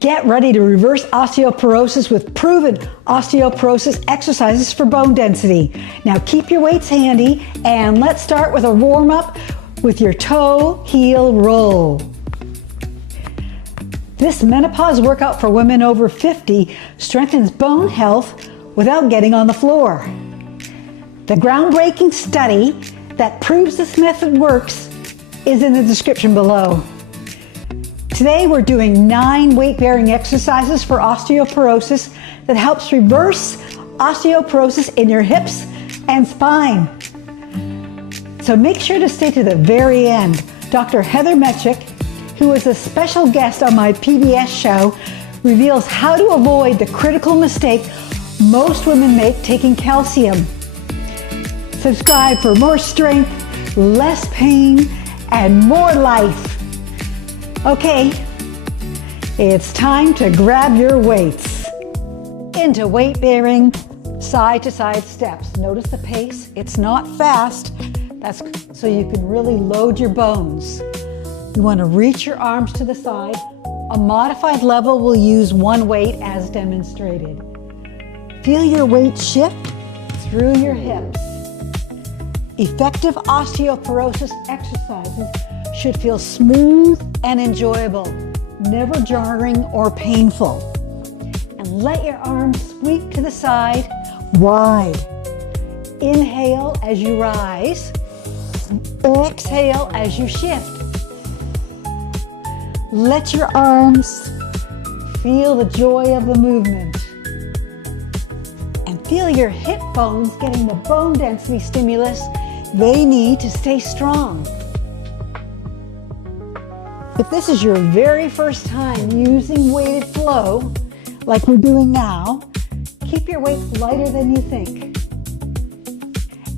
Get ready to reverse osteoporosis with proven osteoporosis exercises for bone density. Now keep your weights handy and let's start with a warm-up with your toe heel roll. This menopause workout for women over 50 strengthens bone health without getting on the floor. The groundbreaking study that proves this method works is in the description below. Today we're doing 9 weight-bearing exercises for osteoporosis that helps reverse osteoporosis in your hips and spine. So make sure to stay to the very end. Dr. Heather Metchick, who is a special guest on my PBS show, reveals how to avoid the critical mistake most women make taking calcium. Subscribe for more strength, less pain, and more life. Okay, it's time to grab your weights. Into weight-bearing side-to-side steps. Notice the pace, it's not fast. That's so you can really load your bones. You want to reach your arms to the side. A modified level will use one weight as demonstrated. Feel your weight shift through your hips. Effective osteoporosis exercises should feel smooth and enjoyable, never jarring or painful. And let your arms sweep to the side, wide. Inhale as you rise. Exhale as you shift. Let your arms feel the joy of the movement. And feel your hip bones getting the bone density stimulus they need to stay strong. If this is your very first time using weighted flow, like we're doing now, keep your weights lighter than you think.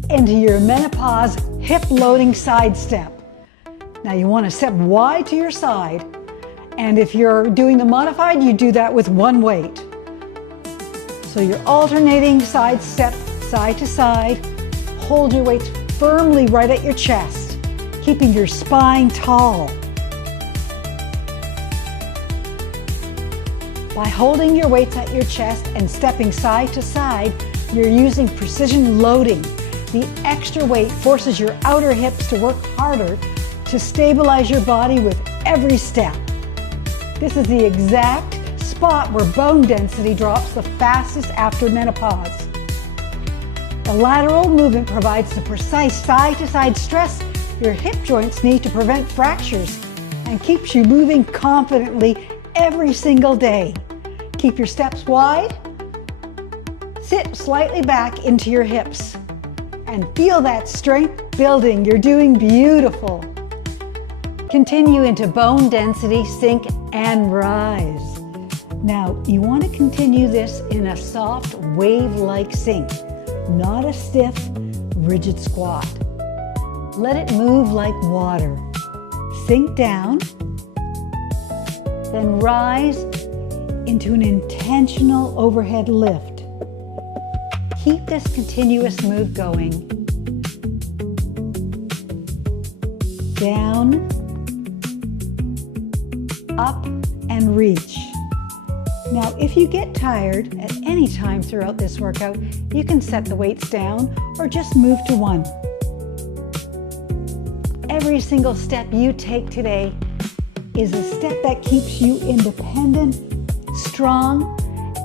Into your menopause hip loading side step. Now you want to step wide to your side, and if you're doing the modified, you do that with one weight. So you're alternating side step, side to side. Hold your weights firmly right at your chest, keeping your spine tall. By holding your weights at your chest and stepping side to side, you're using precision loading. The extra weight forces your outer hips to work harder to stabilize your body with every step. This is the exact spot where bone density drops the fastest after menopause. The lateral movement provides the precise side-to-side stress your hip joints need to prevent fractures and keeps you moving confidently every single day. Keep your steps wide. Sit slightly back into your hips and feel that strength building. You're doing beautiful. Continue into bone density, sink, and rise. Now, you want to continue this in a soft, wave-like sink, not a stiff, rigid squat. Let it move like water. Sink down, then rise into an intentional overhead lift. Keep this continuous move going. Down, up, and reach. Now, if you get tired at any time throughout this workout, you can set the weights down or just move to one. Every single step you take today is a step that keeps you independent, strong,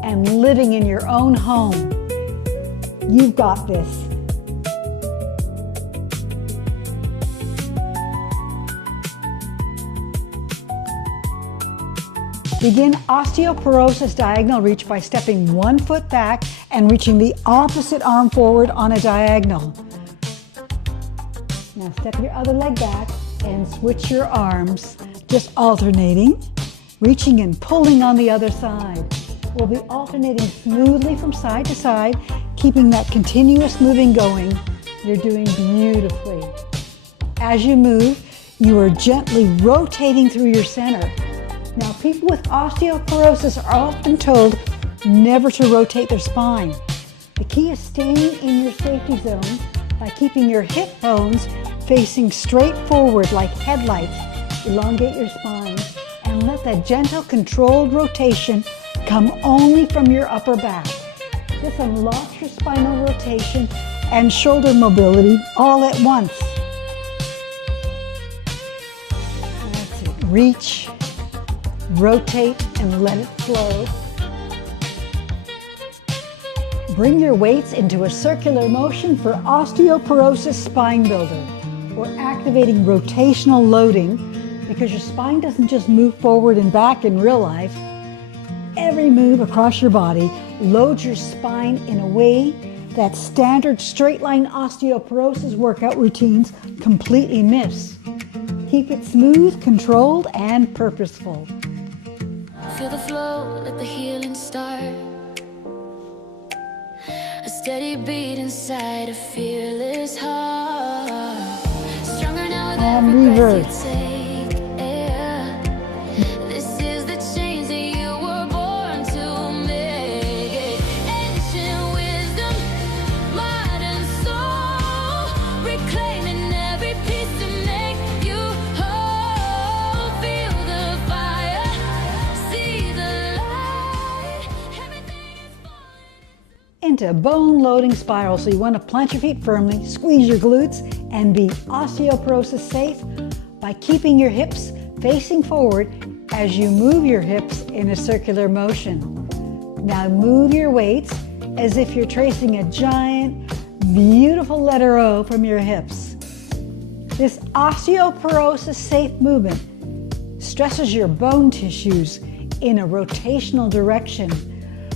and living in your own home. You've got this. Begin osteoporosis diagonal reach by stepping one foot back and reaching the opposite arm forward on a diagonal. Now step your other leg back and switch your arms, just alternating, reaching and pulling on the other side. We'll be alternating smoothly from side to side, keeping that continuous moving going. You're doing beautifully. As you move, you are gently rotating through your center. Now, people with osteoporosis are often told never to rotate their spine. The key is staying in your safety zone by keeping your hip bones facing straight forward like headlights. Elongate your spine and let the that gentle, controlled rotation come only from your upper back. This unlocks your spinal rotation and shoulder mobility all at once. That's it. Reach, rotate, and let it flow. Bring your weights into a circular motion for osteoporosis spine builder. We're activating rotational loading because your spine doesn't just move forward and back in real life. Every move across your body loads your spine in a way that standard straight line osteoporosis workout routines completely miss. Keep it smooth, controlled, and purposeful. Feel the flow, let the healing start. A steady beat inside a fearless heart. Stronger now with every breath you take. Yeah. This is the change that you were born to make. Ancient wisdom, modern soul, reclaiming every piece to make you whole. Feel the fire, see the light. Everything is falling Into a bone loading spiral. So you want to plant your feet firmly, squeeze your glutes, and be osteoporosis safe by keeping your hips facing forward as you move your hips in a circular motion. Now move your weights as if you're tracing a giant, beautiful letter O from your hips. This osteoporosis safe movement stresses your bone tissues in a rotational direction,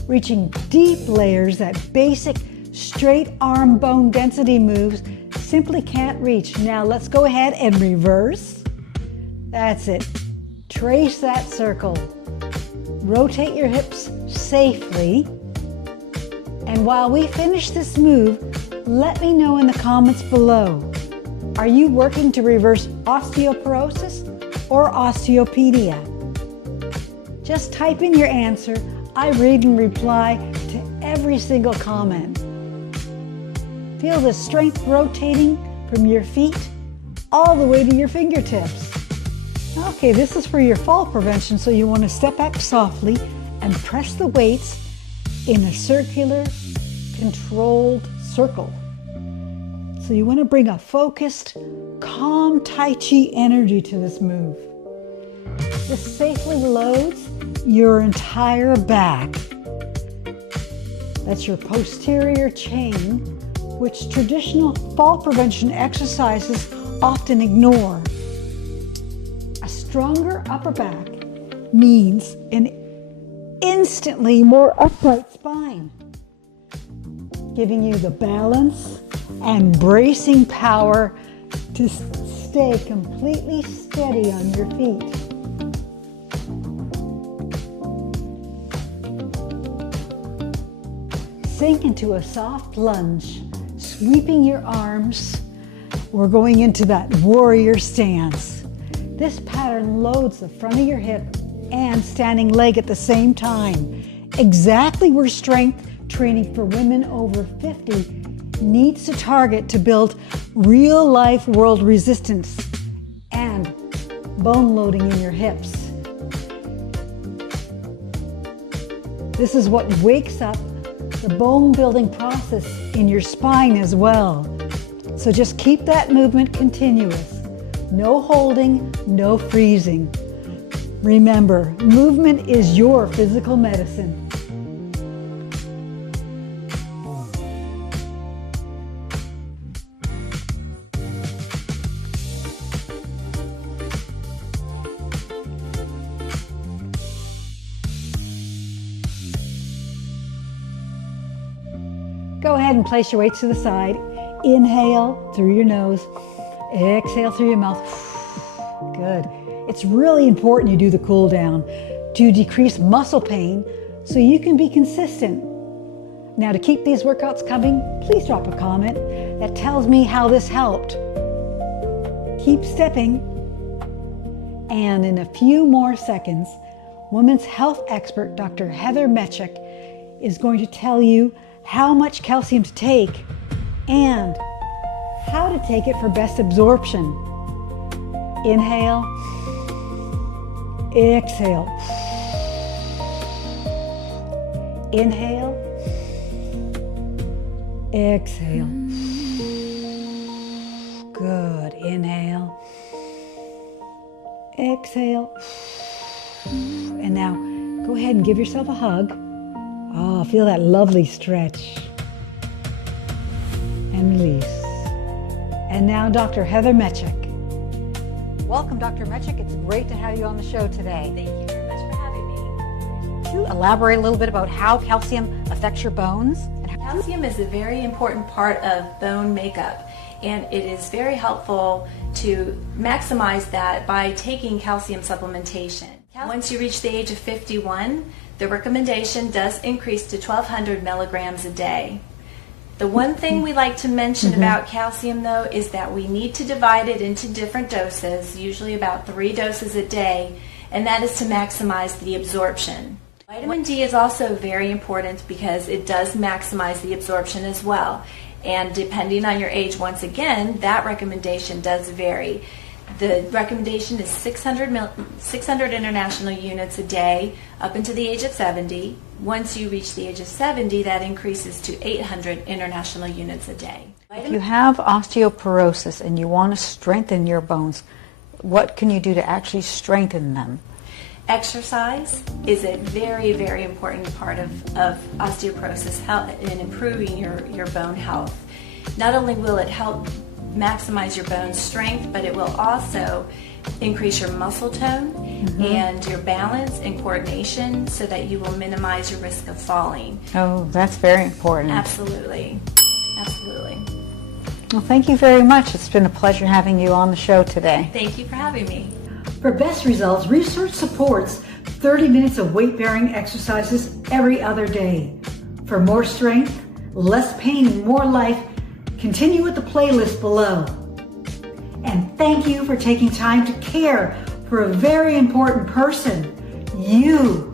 reaching deep layers that basic straight arm bone density moves simply can't reach. Now let's go ahead and reverse. That's it. Trace that circle. Rotate your hips safely. And while we finish this move, let me know in the comments below. Are you working to reverse osteoporosis or osteopenia? Just type in your answer. I read and reply to every single comment. Feel the strength rotating from your feet all the way to your fingertips. Okay, this is for your fall prevention, so you want to step back softly and press the weights in a circular, controlled circle. So you want to bring a focused, calm Tai Chi energy to this move. This safely loads your entire back. That's your posterior chain, which traditional fall prevention exercises often ignore. A stronger upper back means an instantly more upright spine, giving you the balance and bracing power to stay completely steady on your feet. Sink into a soft lunge, sweeping your arms. We're going into that warrior stance. This pattern loads the front of your hip and standing leg at the same time. Exactly where strength training for women over 50 needs to target to build real life world resistance and bone loading in your hips. This is what wakes up the bone building process in your spine as well. So just keep that movement continuous. No holding, no freezing. Remember, movement is your physical medicine. Go ahead and place your weights to the side. Inhale through your nose. Exhale through your mouth. Good. It's really important you do the cool down to decrease muscle pain so you can be consistent. Now, to keep these workouts coming, please drop a comment that tells me how this helped. Keep stepping. And in a few more seconds, women's health expert Dr. Heather Metchick is going to tell you how much calcium to take and how to take it for best absorption. Inhale, Exhale. Inhale. Exhale. Good. Inhale. Exhale. And now go ahead and give yourself a hug. Oh, feel that lovely stretch. And release. And now Dr. Heather Metchick. Welcome, Dr. Metchick. It's great to have you on the show today. Thank you very much for having me. Could you elaborate a little bit about how calcium affects your bones? Calcium is a very important part of bone makeup, and it is very helpful to maximize that by taking calcium supplementation. Once you reach the age of 51, the recommendation does increase to 1,200 milligrams a day. The one thing we like to mention about calcium, though, is that we need to divide it into different doses, usually about 3 doses a day, and that is to maximize the absorption. Vitamin D is also very important because it does maximize the absorption as well. And depending on your age, once again, that recommendation does vary. The recommendation is 600 international units a day up until the age of 70. Once you reach the age of 70, that increases to 800 international units a day. If you have osteoporosis and you want to strengthen your bones, what can you do to actually strengthen them? Exercise is a very, very important part of osteoporosis in improving your bone health. Not only will it help maximize your bone strength, but it will also increase your muscle tone and your balance and coordination so that you will minimize your risk of falling. Oh, that's very important. Absolutely. Absolutely. Well, thank you very much. It's been a pleasure having you on the show today. Thank you for having me. For best results, research supports 30 minutes of weight-bearing exercises every other day. For more strength, less pain, and more life, continue with the playlist below. And thank you for taking time to care for a very important person, you.